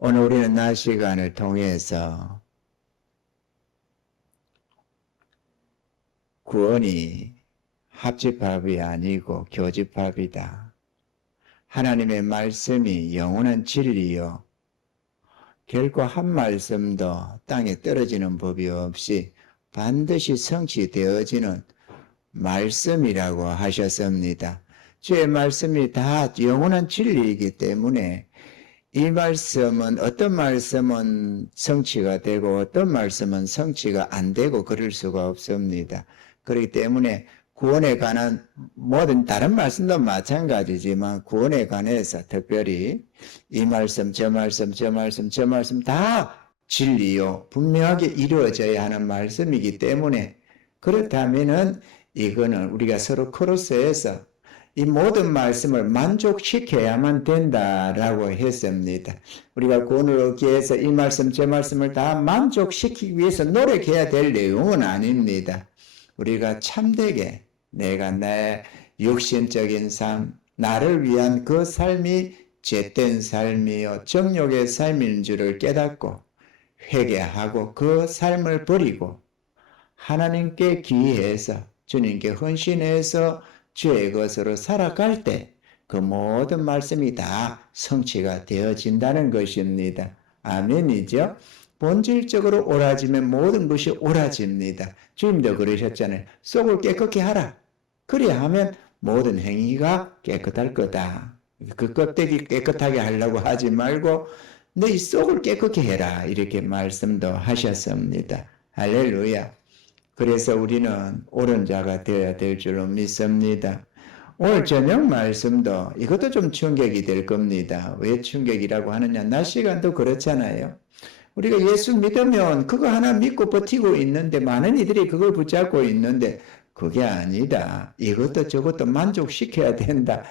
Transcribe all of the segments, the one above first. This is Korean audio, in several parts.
오늘 우리는 낮 시간을 통해서 구원이 합집합이 아니고 교집합이다. 하나님의 말씀이 영원한 진리요. 결코 한 말씀도 땅에 떨어지는 법이 없이 반드시 성취되어지는 말씀이라고 하셨습니다. 주의 말씀이 다 영원한 진리이기 때문에 이 말씀은 어떤 말씀은 성취가 되고 어떤 말씀은 성취가 안 되고 그럴 수가 없습니다. 그렇기 때문에 구원에 관한 모든 다른 말씀도 마찬가지지만 구원에 관해서 특별히 이 말씀, 저 말씀, 저 말씀, 저 말씀 다 진리요. 분명하게 이루어져야 하는 말씀이기 때문에 그렇다면은 이거는 우리가 서로 크로스해서 이 모든 말씀을 만족시켜야만 된다라고 했습니다. 우리가 구원을 얻기 위해서 이 말씀, 저 말씀을 다 만족시키기 위해서 노력해야 될 내용은 아닙니다. 우리가 참되게 내가 내 육신적인 삶, 나를 위한 그 삶이 죄된 삶이요 정욕의 삶인 줄을 깨닫고 회개하고 그 삶을 버리고 하나님께 기해서 주님께 헌신해서 주의 것으로 살아갈 때 그 모든 말씀이 다 성취가 되어진다는 것입니다. 아멘이죠? 본질적으로 옳아지면 모든 것이 옳아집니다. 주님도 그러셨잖아요. 속을 깨끗게 하라. 그래야 하면 모든 행위가 깨끗할 거다. 그 껍데기 깨끗하게 하려고 하지 말고 너희 속을 깨끗게 해라. 이렇게 말씀도 하셨습니다. 할렐루야. 그래서 우리는 옳은 자가 되어야 될 줄로 믿습니다. 오늘 저녁 말씀도 이것도 좀 충격이 될 겁니다. 왜 충격이라고 하느냐? 낮 시간도 그렇잖아요. 우리가 예수 믿으면 그거 하나 믿고 버티고 있는데 많은 이들이 그걸 붙잡고 있는데 그게 아니다. 이것도 저것도 만족시켜야 된다.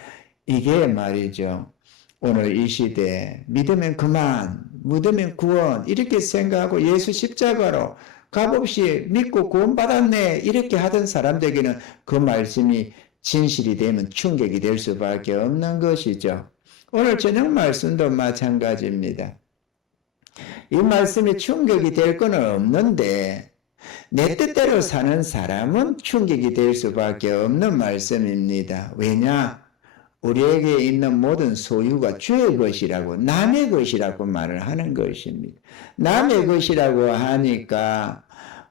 이게 말이죠. 오늘 이 시대에 믿으면 그만, 믿으면 구원 이렇게 생각하고 예수 십자가로 값없이 믿고 구원받았네 이렇게 하던 사람들에게는 그 말씀이 진실이 되면 충격이 될 수밖에 없는 것이죠. 오늘 저녁 말씀도 마찬가지입니다. 이 말씀이 충격이 될 건 없는데 내 뜻대로 사는 사람은 충격이 될 수밖에 없는 말씀입니다. 왜냐? 우리에게 있는 모든 소유가 주의 것이라고 남의 것이라고 말을 하는 것입니다. 남의 것이라고 하니까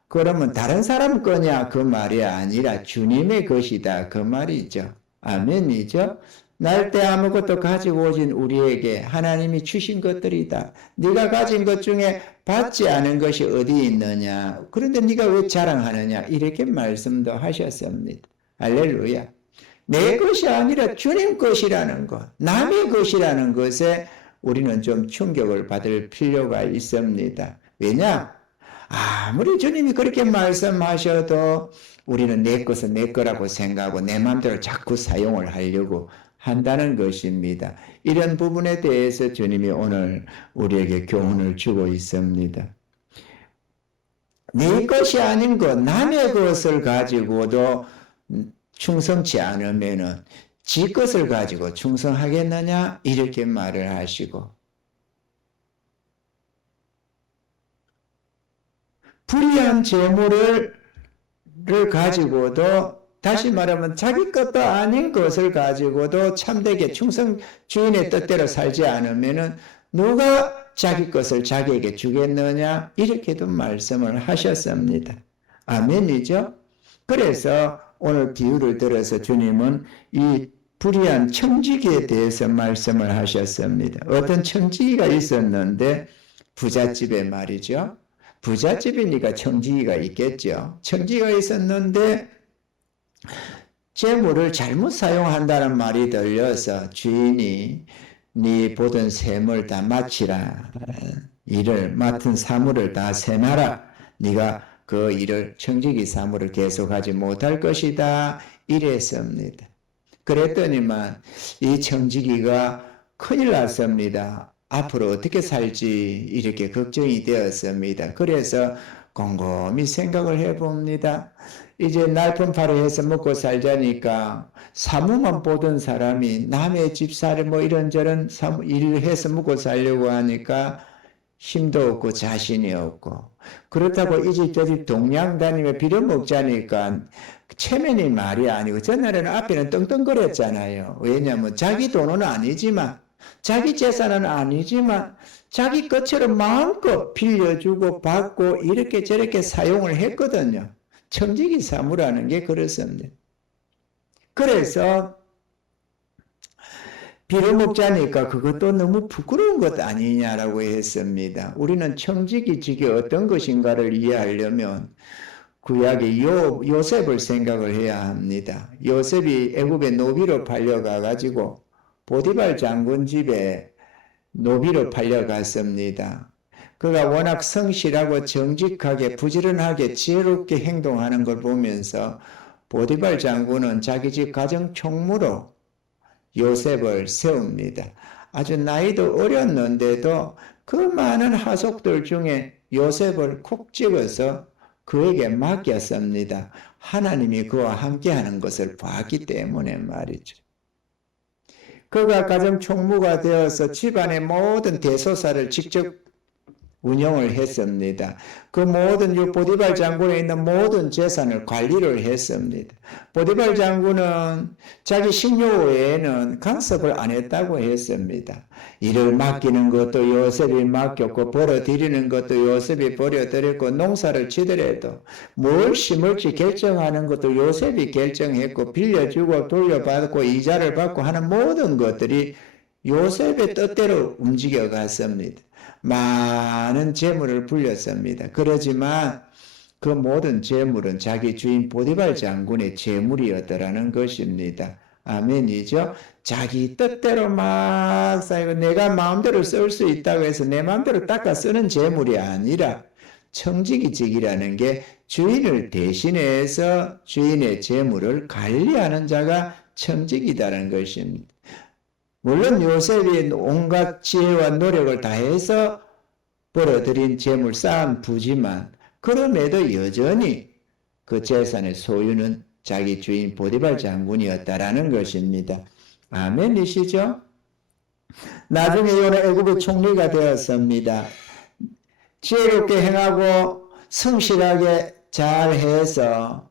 그러면 다른 사람 거냐 그 말이 아니라 주님의 것이다 그 말이죠. 아멘이죠. 날 때 아무것도 가지고 오진 우리에게 하나님이 주신 것들이다. 네가 가진 것 중에 받지 않은 것이 어디 있느냐. 그런데 네가 왜 자랑하느냐. 이렇게 말씀도 하셨습니다. 할렐루야. 내 것이 아니라 주님 것이라는 것, 남의 것이라는 것에 우리는 좀 충격을 받을 필요가 있습니다. 왜냐? 아무리 주님이 그렇게 말씀하셔도 우리는 내 것은 내 거라고 생각하고 내 마음대로 자꾸 사용을 하려고 한다는 것입니다. 이런 부분에 대해서 주님이 오늘 우리에게 교훈을 주고 있습니다. 내 것이 아닌 것, 남의 것을 가지고도 충성치 않으면은 지 것을 가지고 충성하겠느냐? 이렇게 말을 하시고 불의한 재물을 가지고도 다시 말하면 자기 것도 아닌 것을 가지고도 참되게 충성 주인의 뜻대로 살지 않으면은 누가 자기 것을 자기에게 주겠느냐? 이렇게도 말씀을 하셨습니다. 아멘이죠? 그래서 오늘 비유를 들어서 주님은 이 불의한 청지기에 대해서 말씀을 하셨습니다. 어떤 청지기가 있었는데 부잣집에 말이죠. 부잣집이니까 청지기가 있겠죠. 청지기가 있었는데 재물을 잘못 사용한다는 말이 들려서 주인이 네 보던 셈을 다 마치라. 일을 맡은 사물을 다 세놔라. 네가 그 일을 청지기 사물을 계속하지 못할 것이다. 이랬습니다. 그랬더니만 이 청지기가 큰일 났습니다. 앞으로 어떻게 살지 이렇게 걱정이 되었습니다. 그래서 곰곰이 생각을 해봅니다. 이제 날품팔이 해서 먹고 살자니까 사무만 보던 사람이 남의 집살이 뭐 이런저런 일을 해서 먹고 살려고 하니까 힘도 없고 자신이 없고, 그렇다고 이 집 저 집 동양 다니며 빌어먹자니까 체면이 말이 아니고, 전날에는 앞에는 떵떵거렸잖아요. 왜냐하면 자기 돈은 아니지만, 자기 재산은 아니지만 자기 것처럼 마음껏 빌려주고 받고 이렇게 저렇게 사용을 했거든요. 청지기 사무라는 게 그렇습니다. 그래서 빌어먹자니까 그것도 너무 부끄러운 것 아니냐라고 했습니다. 우리는 청지기직이 어떤 것인가를 이해하려면 구약의 요셉을 생각을 해야 합니다. 요셉이 애굽의 노비로 팔려가가지고 보디발 장군 집에 노비로 팔려갔습니다. 그가 워낙 성실하고 정직하게 부지런하게 지혜롭게 행동하는 걸 보면서 보디발 장군은 자기 집 가정 총무로 요셉을 세웁니다. 아주 나이도 어렸는데도 그 많은 하속들 중에 요셉을 콕 집어서 그에게 맡겼습니다. 하나님이 그와 함께하는 것을 봤기 때문에 말이죠. 그가 가정 총무가 되어서 집안의 모든 대소사를 직접 운영을 했습니다. 그 모든 보디발 장군에 있는 모든 재산을 관리를 했습니다. 보디발 장군은 자기 식료 외에는 간섭을 안 했다고 했습니다. 일을 맡기는 것도 요셉이 맡겼고 벌어들이는 것도 요셉이 벌어들였고, 농사를 지더라도 뭘 심을지 결정하는 것도 요셉이 결정했고, 빌려주고 돌려받고 이자를 받고 하는 모든 것들이 요셉의 뜻대로 움직여 갔습니다. 많은 재물을 불렸습니다. 그러지만 그 모든 재물은 자기 주인 보디발 장군의 재물이었더라는 것입니다. 아멘이죠. 자기 뜻대로 막 쌓이고 내가 마음대로 쓸 수 있다고 해서 내 마음대로 닦아 쓰는 재물이 아니라, 청지기직이라는 게 주인을 대신해서 주인의 재물을 관리하는 자가 청지기다라는 것입니다. 물론 요셉이 온갖 지혜와 노력을 다해서 벌어들인 재물 쌓은 부지만, 그럼에도 여전히 그 재산의 소유는 자기 주인 보디발 장군이었다라는 것입니다. 아멘이시죠? 나중에 요는 애굽의 총리가 되었습니다. 지혜롭게 행하고 성실하게 잘해서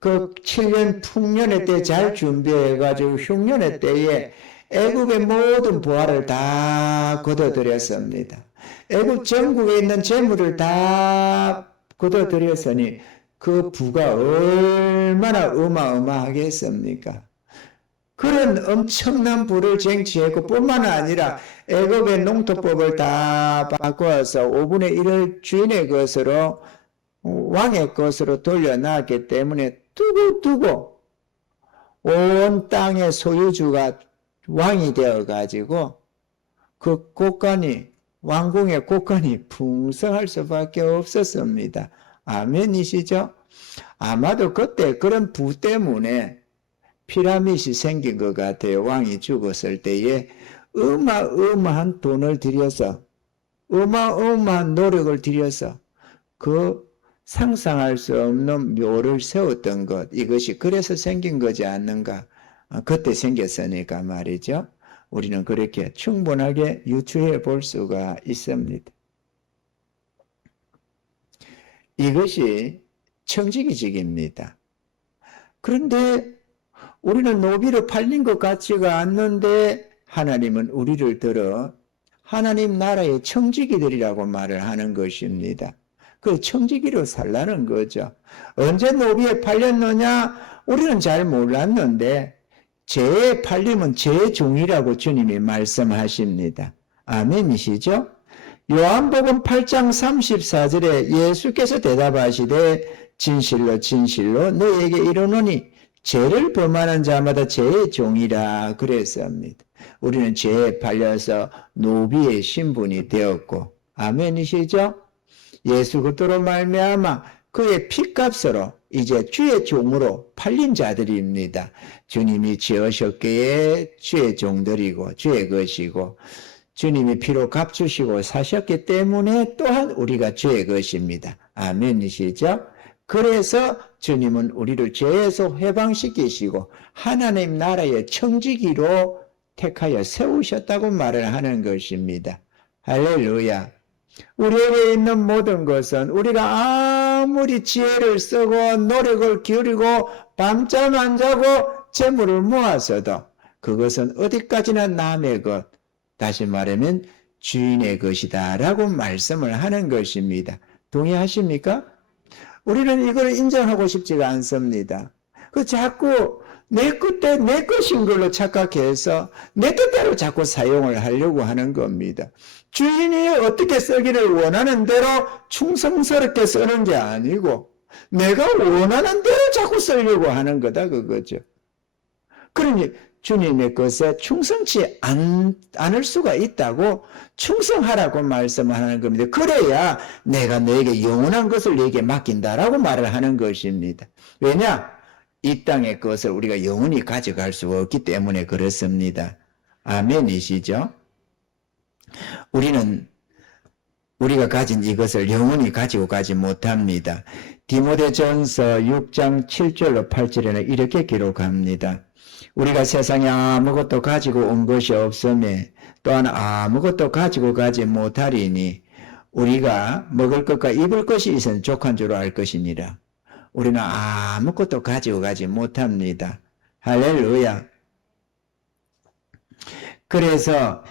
그 7년 풍년의 때 잘 준비해가지고 흉년의 때에 애굽의 모든 부하를 다 거둬들였습니다. 애굽 전국에 있는 재물을 다 거둬들였으니 그 부가 얼마나 어마어마하겠습니까? 그런 엄청난 부를 쟁취했고, 뿐만 아니라 애굽의 농토법을 다 바꿔서 5분의 1을 주인의 것으로, 왕의 것으로 돌려놨기 때문에 두고두고 온 땅의 소유주가 왕이 되어가지고 그 곳간이, 왕궁의 곳간이 풍성할 수밖에 없었습니다. 아멘이시죠? 아마도 그때 그런 부 때문에 피라밋이 생긴 것 같아요. 왕이 죽었을 때에 어마어마한 돈을 들여서, 어마어마한 노력을 들여서 그 상상할 수 없는 묘를 세웠던 것, 이것이 그래서 생긴 거지 않는가? 그때 생겼으니까 말이죠. 우리는 그렇게 충분하게 유추해 볼 수가 있습니다. 이것이 청지기직입니다. 그런데 우리는 노비로 팔린 것 같지가 않는데 하나님은 우리를 들어 하나님 나라의 청지기들이라고 말을 하는 것입니다. 그 청지기로 살라는 거죠. 언제 노비에 팔렸느냐? 우리는 잘 몰랐는데 죄에 팔리면 죄의 종이라고 주님이 말씀하십니다. 아멘이시죠? 요한복음 8장 34절에 예수께서 대답하시되 진실로 진실로 너희에게 이르노니 죄를 범하는 자마다 죄의 종이라 그랬습니다. 우리는 죄에 팔려서 노비의 신분이 되었고, 아멘이시죠? 예수 그리스도로 말미암아 그의 피값으로 이제 주의 종으로 팔린 자들입니다. 주님이 지으셨기에 주의 종들이고 주의 것이고, 주님이 피로 값주시고 사셨기 때문에 또한 우리가 주의 것입니다. 아멘이시죠? 그래서 주님은 우리를 죄에서 해방시키시고 하나님 나라의 청지기로 택하여 세우셨다고 말을 하는 것입니다. 할렐루야. 우리에게 있는 모든 것은 우리가 아무리 지혜를 쓰고 노력을 기울이고 밤잠 안 자고 재물을 모아서도 그것은 어디까지나 남의 것, 다시 말하면 주인의 것이다 라고 말씀을 하는 것입니다. 동의하십니까? 우리는 이걸 인정하고 싶지가 않습니다. 자꾸 내 뜻대 내 것인 걸로 착각해서 내 뜻대로 자꾸 사용을 하려고 하는 겁니다. 주인이 어떻게 쓰기를 원하는 대로 충성스럽게 쓰는 게 아니고 내가 원하는 대로 자꾸 쓰려고 하는 거다 그거죠. 그러니 주님의 것에 충성치 않을 수가 있다고 충성하라고 말씀하는 겁니다. 그래야 내가 너에게 영원한 것을 너에게 맡긴다라고 말을 하는 것입니다. 왜냐? 이 땅의 것을 우리가 영원히 가져갈 수 없기 때문에 그렇습니다. 아멘이시죠? 우리가 가진 이것을 영원히 가지고 가지 못합니다. 디모데전서 6장 7절로 8절에는 이렇게 기록합니다. 우리가 세상에 아무것도 가지고 온 것이 없음에 또한 아무것도 가지고 가지 못하리니 우리가 먹을 것과 입을 것이 있으면 족한 줄 알 것이니라. 우리는 아무것도 가지고 가지 못합니다. 할렐루야. 그래서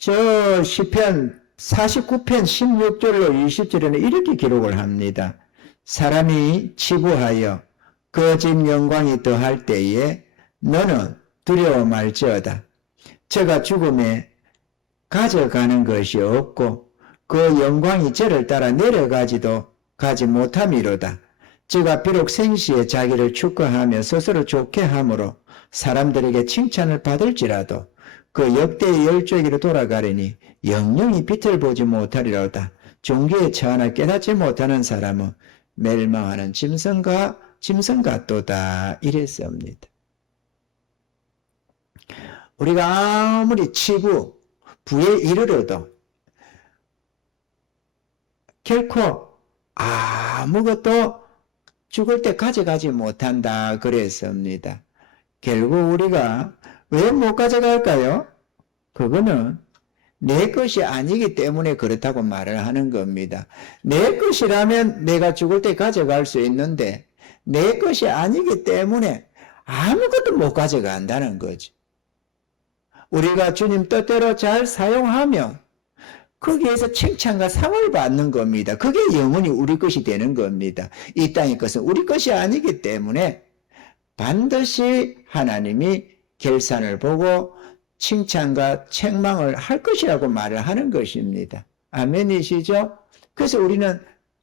저 시편 49편 16절로 20절에는 이렇게 기록을 합니다. 사람이 치부하여 그 집 영광이 더할 때에 너는 두려워 말지어다. 저가 죽음에 가져가는 것이 없고 그 영광이 저를 따라 내려가지도 가지 못함이로다. 저가 비록 생시에 자기를 축하하며 스스로 좋게 함으로 사람들에게 칭찬을 받을지라도 그 역대의 열조에게로 돌아가려니 영영이 빛을 보지 못하리로다. 종교에 처하나 깨닫지 못하는 사람은 멸망하는 짐승 같도다. 이랬습니다. 우리가 아무리 부에 이르러도 결코 아무것도 죽을 때 가져가지 못한다 그랬습니다. 결국 우리가 왜 못 가져갈까요? 그거는 내 것이 아니기 때문에 그렇다고 말을 하는 겁니다. 내 것이라면 내가 죽을 때 가져갈 수 있는데 내 것이 아니기 때문에 아무것도 못 가져간다는 거지. 우리가 주님 뜻대로 잘 사용하면 거기에서 칭찬과 상을 받는 겁니다. 그게 영원히 우리 것이 되는 겁니다. 이 땅의 것은 우리 것이 아니기 때문에 반드시 하나님이 결산을 보고 칭찬과 책망을 할 것이라고 말을 하는 것입니다. 아멘이시죠? 그래서 우리는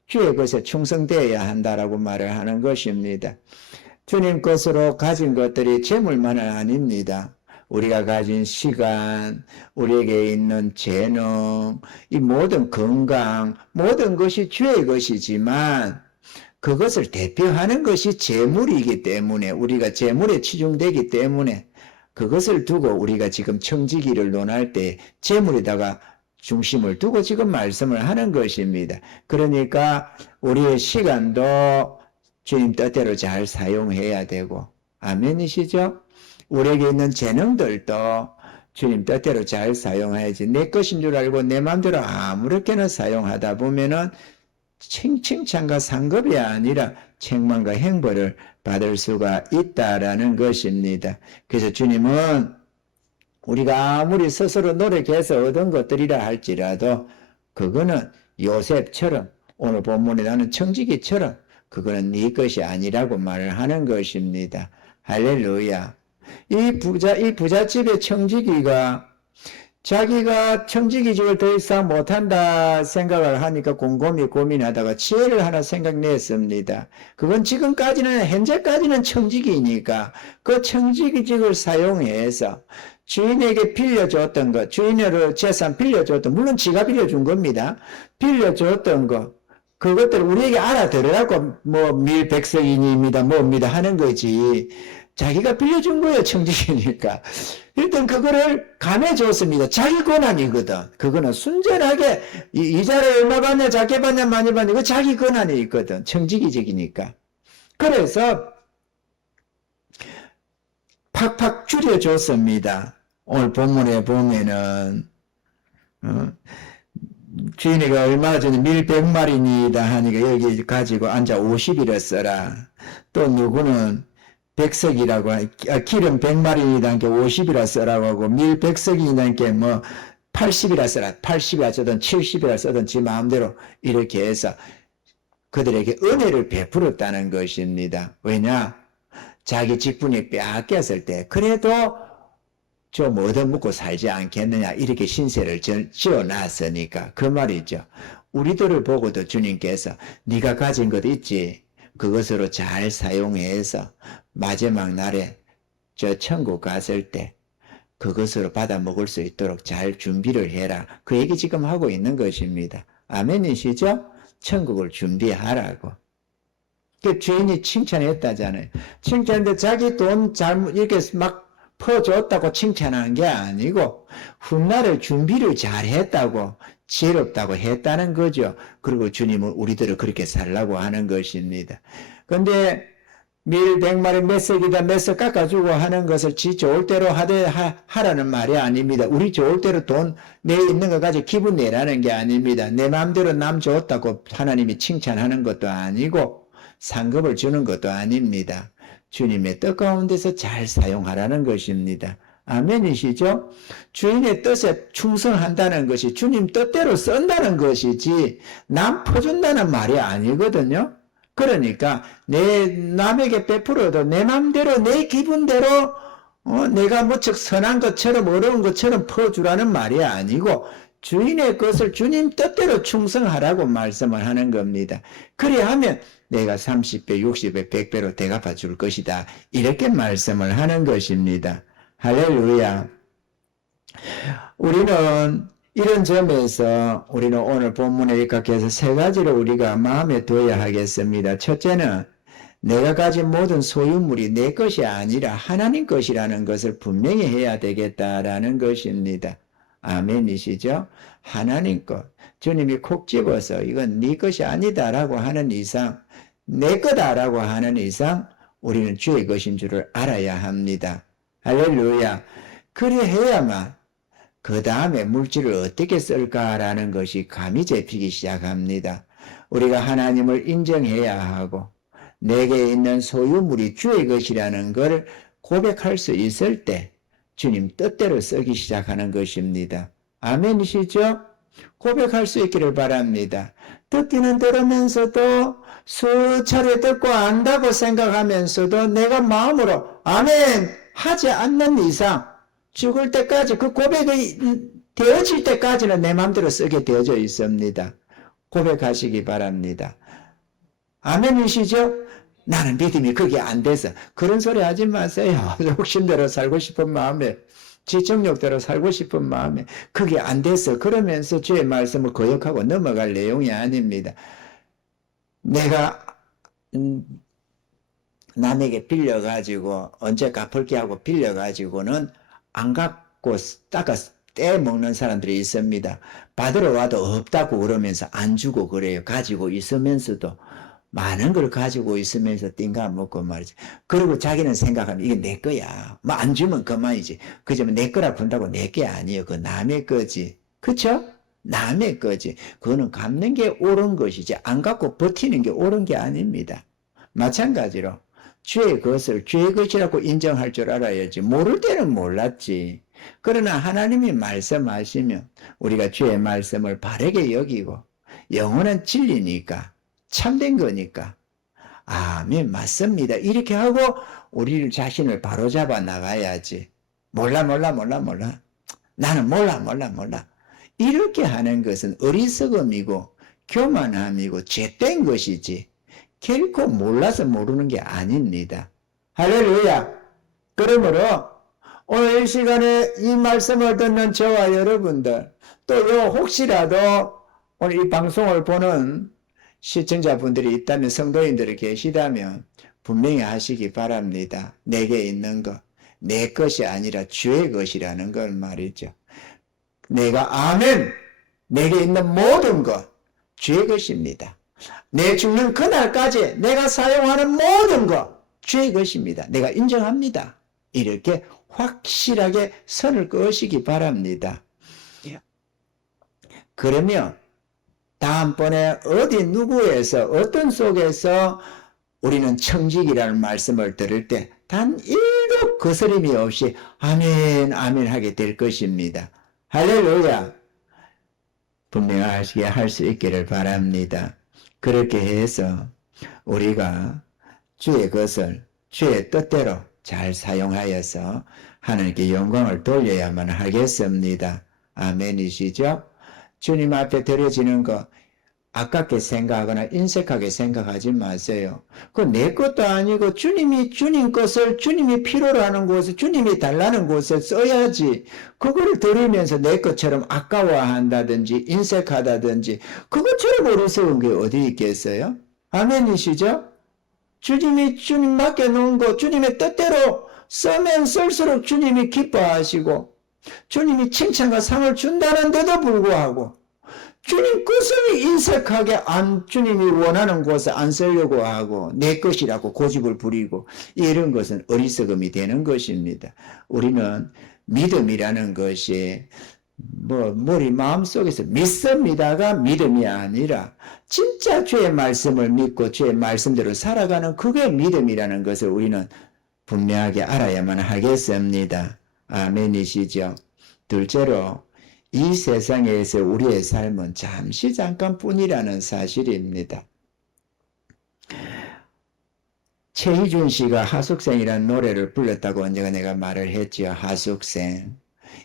주의 것에 충성되어야 한다라고 말을 하는 것입니다. 주님 것으로 가진 것들이 재물만은 아닙니다. 우리가 가진 시간, 우리에게 있는 재능, 이 모든 건강, 모든 것이 주의 것이지만 그것을 대표하는 것이 재물이기 때문에 우리가 재물에 치중되기 때문에 그것을 두고 우리가 지금 청지기를 논할 때 재물에다가 중심을 두고 지금 말씀을 하는 것입니다. 그러니까 우리의 시간도 주님 뜻대로 잘 사용해야 되고, 아멘이시죠? 우리에게 있는 재능들도 주님 뜻대로 잘 사용해야지. 내 것인 줄 알고 내 마음대로 아무렇게나 사용하다 보면은 칭찬과 상급이 아니라 책망과 행벌을 받을 수가 있다라는 것입니다. 그래서 주님은 우리가 아무리 스스로 노력해서 얻은 것들이라 할지라도 그거는 요셉처럼 오늘 본문에 나는 청지기처럼 그거는 네 것이 아니라고 말을 하는 것입니다. 할렐루야. 이 부잣집의 청지기가 자기가 청지기직을 더 이상 못한다 생각을 하니까 곰곰이 고민하다가 지혜를 하나 생각냈습니다. 그건 지금까지는 현재까지는 청지기니까 그 청지기직을 사용해서 주인에게 빌려줬던 것, 주인으로 재산 빌려줬던, 물론 지가 빌려준 겁니다. 빌려줬던 것, 그것들을 우리에게 알아들으라고 밀백석이니입니다, 뭡니다 하는 거지. 자기가 빌려준 거예요, 청지기니까. 일단 그거를 감해줬습니다. 자기 권한이거든. 그거는 순전하게 이자를 얼마 받냐, 작게 받냐, 많이 받냐, 이거 자기 권한이 있거든. 청지기적이니까. 그래서 팍팍 줄여줬습니다. 오늘 본문에 보면은 주인이가 얼마 전에 밀 100마리니다 하니까 여기 가지고 앉아 50이라 써라. 또 누구는 백석이라고 기름 100마리니다 하니까 50이라 써라고 하고 밀 100석이니다 하니까 뭐 80이라 써라. 80이라 쓰든 70이라 쓰든 지 마음대로 이렇게 해서 그들에게 은혜를 베풀었다는 것입니다. 왜냐? 자기 직분이 빼앗겼을 때 그래도 좀 얻어먹고 살지 않겠느냐 이렇게 신세를 지어놨으니까 그 말이죠. 우리들을 보고도 주님께서 네가 가진 것 있지? 그것으로 잘 사용해서 마지막 날에 저 천국 갔을 때 그것으로 받아 먹을 수 있도록 잘 준비를 해라. 그 얘기 지금 하고 있는 것입니다. 아멘이시죠? 천국을 준비하라고. 그 주인이 칭찬했다잖아요. 칭찬했는데 자기 돈 잘못 이렇게 막 퍼줬다고 칭찬한 게 아니고 훗날을 준비를 잘했다고 지혜롭다고 했다는 거죠. 그리고 주님은 우리들을 그렇게 살라고 하는 것입니다. 근데 밀 100마리 몇 석이다 몇 석 깎아주고 하는 것을 지 좋을 대로 하라는 말이 아닙니다. 우리 좋을 대로 돈 내 있는 거 가지고 기분 내라는 게 아닙니다. 내 마음대로 남 좋다고 하나님이 칭찬하는 것도 아니고 상급을 주는 것도 아닙니다. 주님의 뜻 가운데서 잘 사용하라는 것입니다. 아멘이시죠? 주인의 뜻에 충성한다는 것이 주님 뜻대로 쓴다는 것이지 남 퍼준다는 말이 아니거든요. 그러니까 남에게 베풀어도 내 맘대로 내 기분대로 내가 무척 선한 것처럼 어려운 것처럼 퍼주라는 말이 아니고 주인의 것을 주님 뜻대로 충성하라고 말씀을 하는 겁니다. 그리하면 내가 30배, 60배, 100배로 대갚아 줄 것이다. 이렇게 말씀을 하는 것입니다. 할렐루야. 우리는 이런 점에서 우리는 오늘 본문에 입각해서 세 가지를 우리가 마음에 둬야 하겠습니다. 첫째는 내가 가진 모든 소유물이 내 것이 아니라 하나님 것이라는 것을 분명히 해야 되겠다라는 것입니다. 아멘이시죠? 하나님 것. 주님이 콕 집어서 이건 네 것이 아니다라고 하는 이상, 내 거다라고 하는 이상 우리는 주의 것인 줄을 알아야 합니다. 할렐루야. 그리해야만 그 다음에 물질을 어떻게 쓸까라는 것이 감이 잡히기 시작합니다. 우리가 하나님을 인정해야 하고 내게 있는 소유물이 주의 것이라는 걸 고백할 수 있을 때 주님 뜻대로 쓰기 시작하는 것입니다. 아멘이시죠? 고백할 수 있기를 바랍니다. 듣기는 들으면서도 수차례 듣고 안다고 생각하면서도 내가 마음으로 아멘 하지 않는 이상 죽을 때까지 그 고백이 되어질 때까지는 내 마음대로 쓰게 되어져 있습니다. 고백하시기 바랍니다. 아멘이시죠? 나는 믿음이 그게 안 돼서 그런 소리 하지 마세요. 욕심대로 살고 싶은 마음에 지적력대로 살고 싶은 마음에 그게 안 돼서 그러면서 주의 말씀을 거역하고 넘어갈 내용이 아닙니다. 내가 남에게 빌려가지고 언제 갚을게 하고 빌려가지고는 안 갚고 닦아 떼먹는 사람들이 있습니다. 받으러 와도 없다고 그러면서 안 주고 그래요. 가지고 있으면서도 많은 걸 가지고 있으면서 띵가 먹고 말이지. 그리고 자기는 생각하면 이게 내 거야. 뭐 안 주면 그만이지. 그지만 내 거라 본다고 내 게 아니에요. 그 남의 거지. 그쵸? 남의 거지. 그거는 갚는 게 옳은 것이지. 안 갚고 버티는 게 옳은 게 아닙니다. 마찬가지로 주의 것을 주의 것이라고 인정할 줄 알아야지. 모를 때는 몰랐지. 그러나 하나님이 말씀하시면 우리가 주의 말씀을 바르게 여기고 영원한 진리니까 참된 거니까 아멘 맞습니다. 이렇게 하고 우리 자신을 바로잡아 나가야지. 몰라. 나는 몰라. 이렇게 하는 것은 어리석음이고 교만함이고 죄된 것이지 결코 몰라서 모르는 게 아닙니다. 할렐루야. 그러므로 오늘 이 시간에 이 말씀을 듣는 저와 여러분들 또 혹시라도 오늘 이 방송을 보는 시청자분들이 있다면 성도인들이 계시다면 분명히 하시기 바랍니다. 내게 있는 것, 내 것이 아니라 주의 것이라는 걸 말이죠. 내가 아멘, 내게 있는 모든 것 주의 것입니다. 내 죽는 그날까지 내가 사용하는 모든 것 주의 것입니다. 내가 인정합니다. 이렇게 확실하게 선을 그으시기 바랍니다. 그러면 다음번에 어디 누구에서 어떤 속에서 우리는 청직이라는 말씀을 들을 때 단 1도 거스림이 없이 아멘 아멘 하게 될 것입니다. 할렐루야. 분명하게 할 수 있기를 바랍니다. 그렇게 해서 우리가 주의 것을 주의 뜻대로 잘 사용하여서 하나님께 영광을 돌려야만 하겠습니다. 아멘이시죠? 주님 앞에 드려지는 것 아깝게 생각하거나 인색하게 생각하지 마세요. 그거 내 것도 아니고 주님이 주님 것을 주님이 필요로 하는 곳에 주님이 달라는 곳에 써야지. 그거를 들으면서 내 것처럼 아까워한다든지 인색하다든지 그것처럼 어리석은 게 어디 있겠어요? 아멘이시죠? 주님이 주님 맡겨놓은 거 주님의 뜻대로 쓰면 쓸수록 주님이 기뻐하시고 주님이 칭찬과 상을 준다는데도 불구하고 주님 것을 인색하게 주님이 원하는 곳에 안 쓰려고 하고 내 것이라고 고집을 부리고 이런 것은 어리석음이 되는 것입니다. 우리는 믿음이라는 것이 머리 마음속에서 믿습니다가 믿음이 아니라 진짜 주의 말씀을 믿고 주의 말씀대로 살아가는 그게 믿음이라는 것을 우리는 분명하게 알아야만 하겠습니다. 아멘이시죠? 둘째로 이 세상에서 우리의 삶은 잠시 잠깐뿐이라는 사실입니다. 최희준 씨가 하숙생이라는 노래를 불렀다고 언제가 내가 말을 했지요. 하숙생.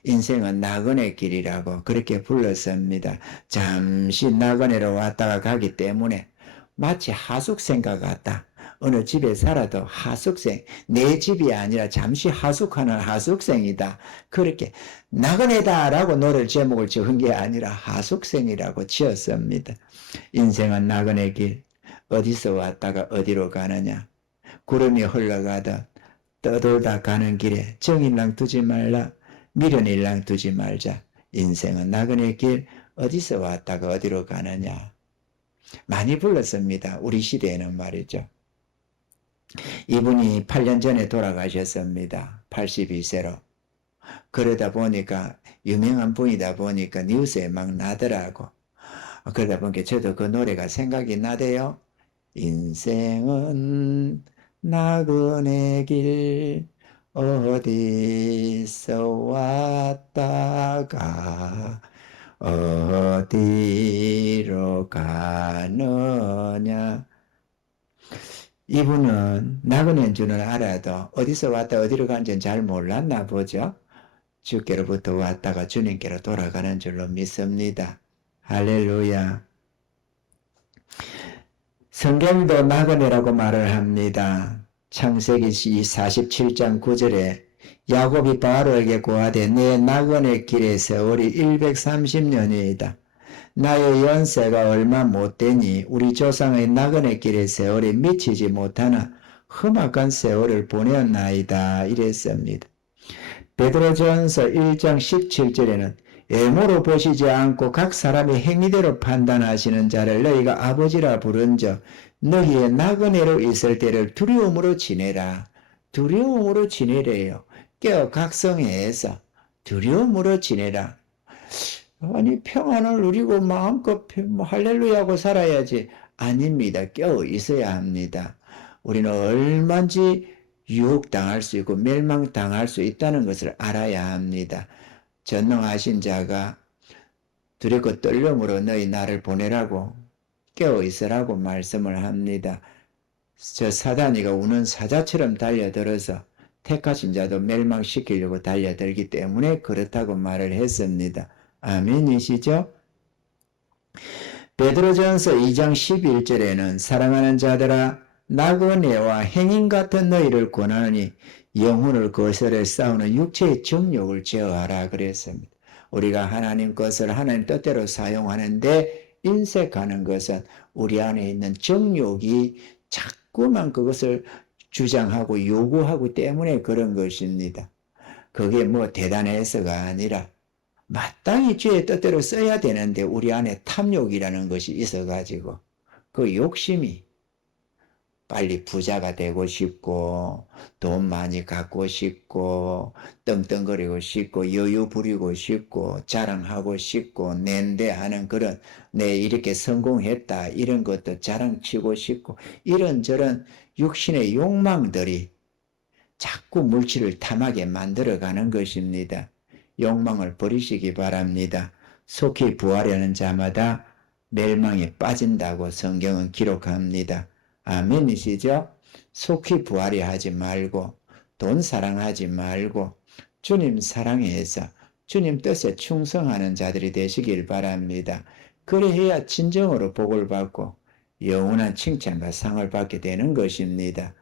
인생은 나그네 길이라고 그렇게 불렀습니다. 잠시 나그네로 왔다가 가기 때문에 마치 하숙생과 같다. 어느 집에 살아도 하숙생, 내 집이 아니라 잠시 하숙하는 하숙생이다. 그렇게 나그네다라고 노래 제목을 지은 게 아니라 하숙생이라고 지었습니다. 인생은 나그네 길, 어디서 왔다가 어디로 가느냐. 구름이 흘러가듯 떠돌다 가는 길에 정일랑 두지 말라, 미련일랑 두지 말자. 인생은 나그네 길, 어디서 왔다가 어디로 가느냐. 많이 불렀습니다. 우리 시대에는 말이죠. 이분이 8년 전에 돌아가셨습니다. 82세로. 그러다 보니까 유명한 분이다 보니까 뉴스에 막 나더라고. 그러다 보니까 저도 그 노래가 생각이 나대요. 인생은 나그네 길 어디서 왔다가 어디로 가느냐. 이분은 나그네인 줄은 알아도 어디서 왔다 어디로 간지는 잘 몰랐나 보죠. 주께로부터 왔다가 주님께로 돌아가는 줄로 믿습니다. 할렐루야. 성경도 나그네라고 말을 합니다. 창세기 47장 9절에 야곱이 바로에게 고하되 내 나그네 길의 세월이 130년이다. 나의 연세가 얼마 못되니 우리 조상의 나그네 길의 세월이 미치지 못하나 험악한 세월을 보내었나이다. 이랬습니다. 베드로전서 1장 17절에는 외모로 보시지 않고 각 사람의 행위대로 판단하시는 자를 너희가 아버지라 부른즉 너희의 나그네로 있을 때를 두려움으로 지내라. 두려움으로 지내래요. 깨어 각성해서 두려움으로 지내라. 아니 평안을 누리고 마음껏 할렐루야하고 살아야지. 아닙니다. 깨어 있어야 합니다. 우리는 얼마든지 유혹당할 수 있고 멸망당할 수 있다는 것을 알아야 합니다. 전능하신 자가 두렵고 떨림으로 너희 나를 보내라고 깨어 있으라고 말씀을 합니다. 저 사단이가 우는 사자처럼 달려들어서 택하신 자도 멸망시키려고 달려들기 때문에 그렇다고 말을 했습니다. 아멘이시죠? 베드로전서 2장 11절에는 사랑하는 자들아 나그네와 행인 같은 너희를 권하니 영혼을 거스려 싸우는 육체의 정욕을 제어하라 그랬습니다. 우리가 하나님 것을 하나님 뜻대로 사용하는데 인색하는 것은 우리 안에 있는 정욕이 자꾸만 그것을 주장하고 요구하고 때문에 그런 것입니다. 그게 뭐 대단해서가 아니라 마땅히 주의 뜻대로 써야 되는데 우리 안에 탐욕이라는 것이 있어가지고 그 욕심이 빨리 부자가 되고 싶고 돈 많이 갖고 싶고 떵떵거리고 싶고 여유 부리고 싶고 자랑하고 싶고 낸대하는 그런 내 이렇게 성공했다 이런 것도 자랑치고 싶고 이런저런 육신의 욕망들이 자꾸 물질을 탐하게 만들어가는 것입니다. 욕망을 버리시기 바랍니다. 속히 부활하는 자마다 멸망에 빠진다고 성경은 기록합니다. 아멘이시죠? 속히 부활이 하지 말고 돈 사랑하지 말고 주님 사랑해서 주님 뜻에 충성하는 자들이 되시길 바랍니다. 그래야 진정으로 복을 받고 영원한 칭찬과 상을 받게 되는 것입니다.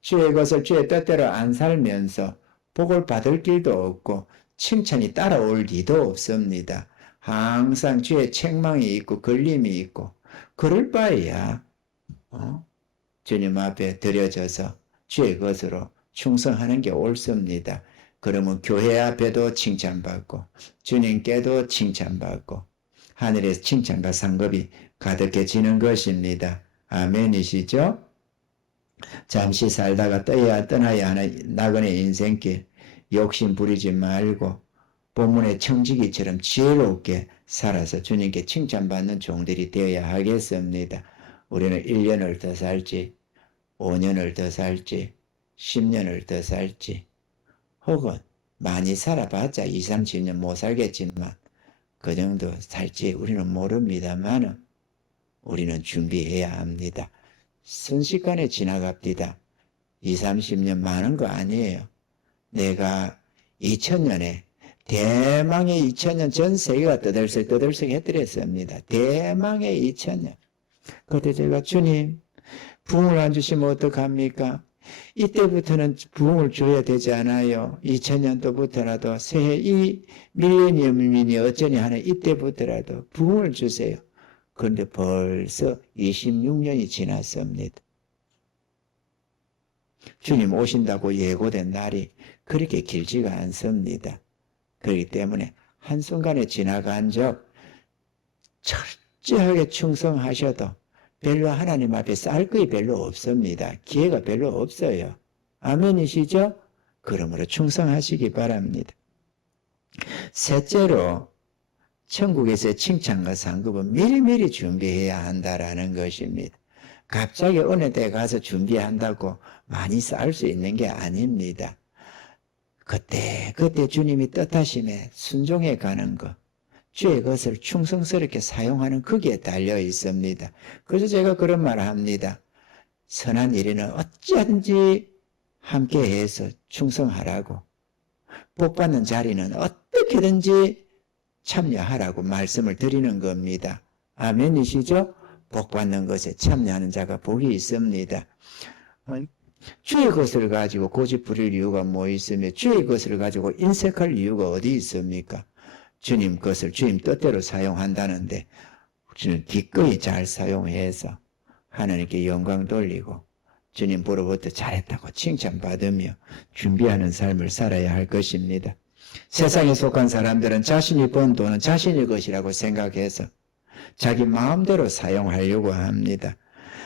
주의 것을 주의 뜻대로 안 살면서 복을 받을 길도 없고 칭찬이 따라올 리도 없습니다. 항상 주의 책망이 있고 걸림이 있고 그럴 바에야 주님 앞에 드려져서 주의 것으로 충성하는 게 옳습니다. 그러면 교회 앞에도 칭찬받고 주님께도 칭찬받고 하늘에서 칭찬과 상급이 가득해지는 것입니다. 아멘이시죠? 잠시 살다가 떠나야 하는 나그네 인생길 욕심 부리지 말고 본문의 청지기처럼 지혜롭게 살아서 주님께 칭찬받는 종들이 되어야 하겠습니다. 우리는 1년을 더 살지 5년을 더 살지 10년을 더 살지 혹은 많이 살아봤자 2, 30년 못 살겠지만 그 정도 살지 우리는 모릅니다만 우리는 준비해야 합니다. 순식간에 지나갑니다. 2, 30년 많은 거 아니에요. 내가 2000년에 대망의 2000년 전 세계가 떠들썩 했더랬습니다. 대망의 2000년. 그때 제가 주님 부흥을 안 주시면 어떡합니까? 이때부터는 부흥을 줘야 되지 않아요? 2000년도부터라도 새해 이 밀레니엄이니 어쩌니 하는 이때부터라도 부흥을 주세요. 그런데 벌써 26년이 지났습니다. 주님 오신다고 예고된 날이 그렇게 길지가 않습니다. 그렇기 때문에 한순간에 지나간 적 철저하게 충성하셔도 별로 하나님 앞에 쌀 것이 별로 없습니다. 기회가 별로 없어요. 아멘이시죠? 그러므로 충성하시기 바랍니다. 셋째로 천국에서의 칭찬과 상급은 미리미리 준비해야 한다라는 것입니다. 갑자기 어느 데 가서 준비한다고 많이 쌓을 수 있는 게 아닙니다. 그때 주님이 뜻하심에 순종해 가는 것, 주의 것을 충성스럽게 사용하는 거기에 달려 있습니다. 그래서 제가 그런 말을 합니다. 선한 일에는 어찌하든지 함께해서 충성하라고, 복받는 자리는 어떻게든지 참여하라고 말씀을 드리는 겁니다. 아멘이시죠? 복받는 것에 참여하는 자가 복이 있습니다. 주의 것을 가지고 고집 부릴 이유가 뭐 있으며 주의 것을 가지고 인색할 이유가 어디 있습니까? 주님 것을 주님 뜻대로 사용한다는데 주는 기꺼이 잘 사용해서 하나님께 영광 돌리고 주님 보로부터 잘했다고 칭찬받으며 준비하는 삶을 살아야 할 것입니다. 세상에 속한 사람들은 자신이 번 돈은 자신의 것이라고 생각해서 자기 마음대로 사용하려고 합니다.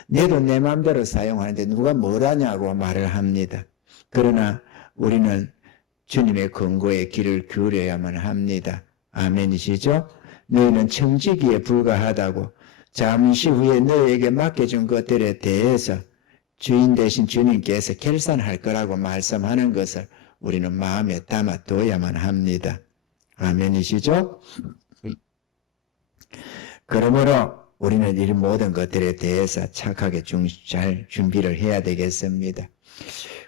내 돈 내 마음대로 사용하는데 누가 뭘 하냐고 말을 합니다. 그러나 우리는 주님의 근고의 길을 기울여야만 합니다. 아멘이시죠? 너희는 청지기에 불과하다고 잠시 후에 너희에게 맡겨준 것들에 대해서 주인 되신 주님께서 결산할 거라고 말씀하는 것을 우리는 마음에 담아둬야만 합니다. 아멘이시죠? 그러므로 우리는 이 모든 것들에 대해서 착하게 잘 준비를 해야 되겠습니다.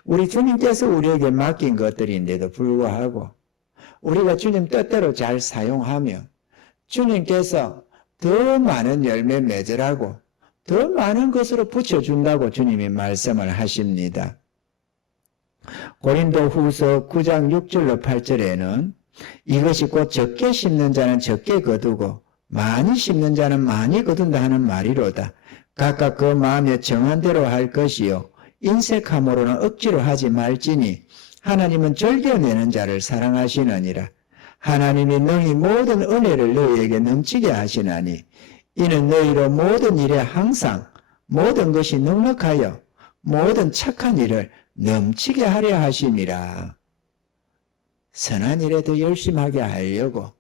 우리 주님께서 우리에게 맡긴 것들인데도 불구하고 우리가 주님 뜻대로 잘 사용하며 주님께서 더 많은 열매 맺으라고 더 많은 것으로 붙여준다고 주님이 말씀을 하십니다. 고린도 후서 9장 6절로 8절에는 이것이 곧 적게 심는 자는 적게 거두고 많이 심는 자는 많이 거둔다 하는 말이로다. 각각 그 마음에 정한 대로 할 것이요 인색함으로는 억지로 하지 말지니 하나님은 즐겨내는 자를 사랑하시느니라. 하나님이 능히 모든 은혜를 너희에게 넘치게 하시나니 이는 너희로 모든 일에 항상 모든 것이 넉넉하여 모든 착한 일을 넘치게 하려 하심이라. 선한 일에 더 열심하게 하려고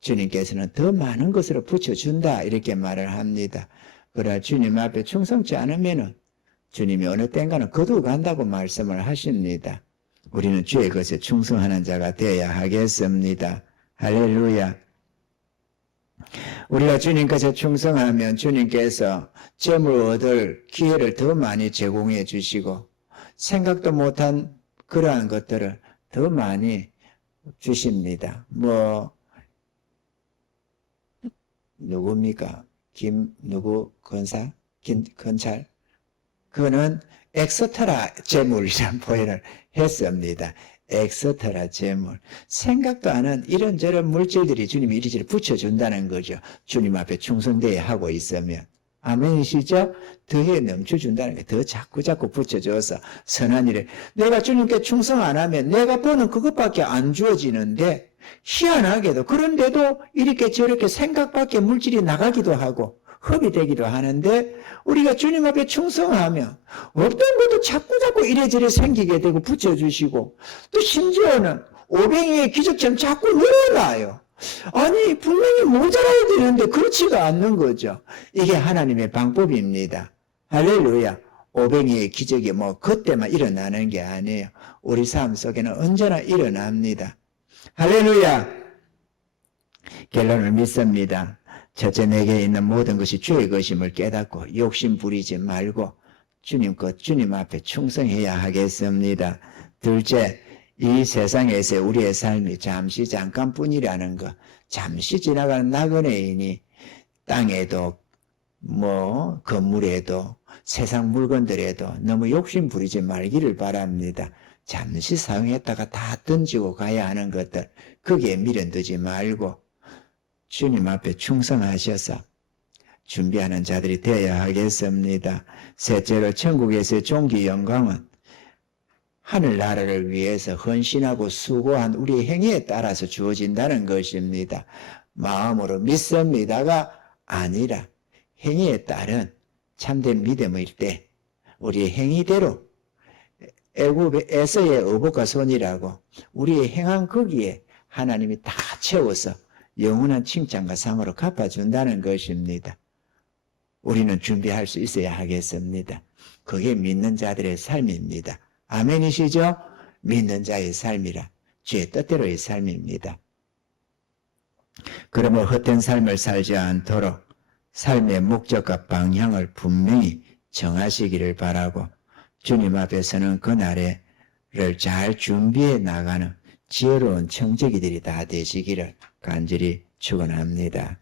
주님께서는 더 많은 것으로 붙여준다 이렇게 말을 합니다. 그러나 주님 앞에 충성치 않으면 주님이 어느 땐가는 거두간다고 말씀을 하십니다. 우리는 주의 것에 충성하는 자가 되어야 하겠습니다. 할렐루야. 우리가 주님 것에 충성하면 주님께서 재물 얻을 기회를 더 많이 제공해 주시고 생각도 못한 그러한 것들을 더 많이 주십니다. 누굽니까? 건찰? 그거는 엑스트라 재물이라는 표현을 했습니다. 엑스트라 재물. 생각도 안 한 이런저런 물질들이 주님이 이리저리 붙여준다는 거죠. 주님 앞에 충성되어 하고 있으면. 아멘이시죠? 더해 넘쳐준다는 게 더 자꾸 붙여줘서 선한 일에. 내가 주님께 충성 안 하면 내가 버는 그것밖에 안 주어지는데 희한하게도 그런데도 이렇게 저렇게 생각밖에 물질이 나가기도 하고 허비되기도 하는데 우리가 주님 앞에 충성하면 어떤 것도 자꾸 이래저래 생기게 되고 붙여주시고 또 심지어는 오병이의 기적처럼 자꾸 늘어나요. 아니 분명히 모자라야 되는데 그렇지가 않는 거죠. 이게 하나님의 방법입니다. 할렐루야. 오병이의 기적이 그때만 일어나는 게 아니에요. 우리 삶 속에는 언제나 일어납니다. 할렐루야. 결론을 믿습니다. 첫째, 내게 있는 모든 것이 주의 것임을 깨닫고 욕심 부리지 말고 주님 앞에 충성해야 하겠습니다. 둘째, 이 세상에서 우리의 삶이 잠깐뿐이라는 것, 잠시 지나가는 나그네이니 땅에도 건물에도 세상 물건들에도 너무 욕심 부리지 말기를 바랍니다. 잠시 사용했다가 다 던지고 가야 하는 것들, 거기에 미련두지 말고 주님 앞에 충성하셔서 준비하는 자들이 되어야 하겠습니다. 셋째로 천국에서의 존귀 영광은 하늘나라를 위해서 헌신하고 수고한 우리의 행위에 따라서 주어진다는 것입니다. 마음으로 믿습니다가 아니라 행위에 따른 참된 믿음일 때 우리의 행위대로 에서의 의복과 손이라고 우리의 행한 거기에 하나님이 다 채워서 영원한 칭찬과 상으로 갚아준다는 것입니다. 우리는 준비할 수 있어야 하겠습니다. 그게 믿는 자들의 삶입니다. 아멘이시죠? 믿는 자의 삶이라 주의 뜻대로의 삶입니다. 그러므로 헛된 삶을 살지 않도록 삶의 목적과 방향을 분명히 정하시기를 바라고 주님 앞에서는 그날을 잘 준비해 나가는 지혜로운 청지기들이 다 되시기를 간절히 축원합니다.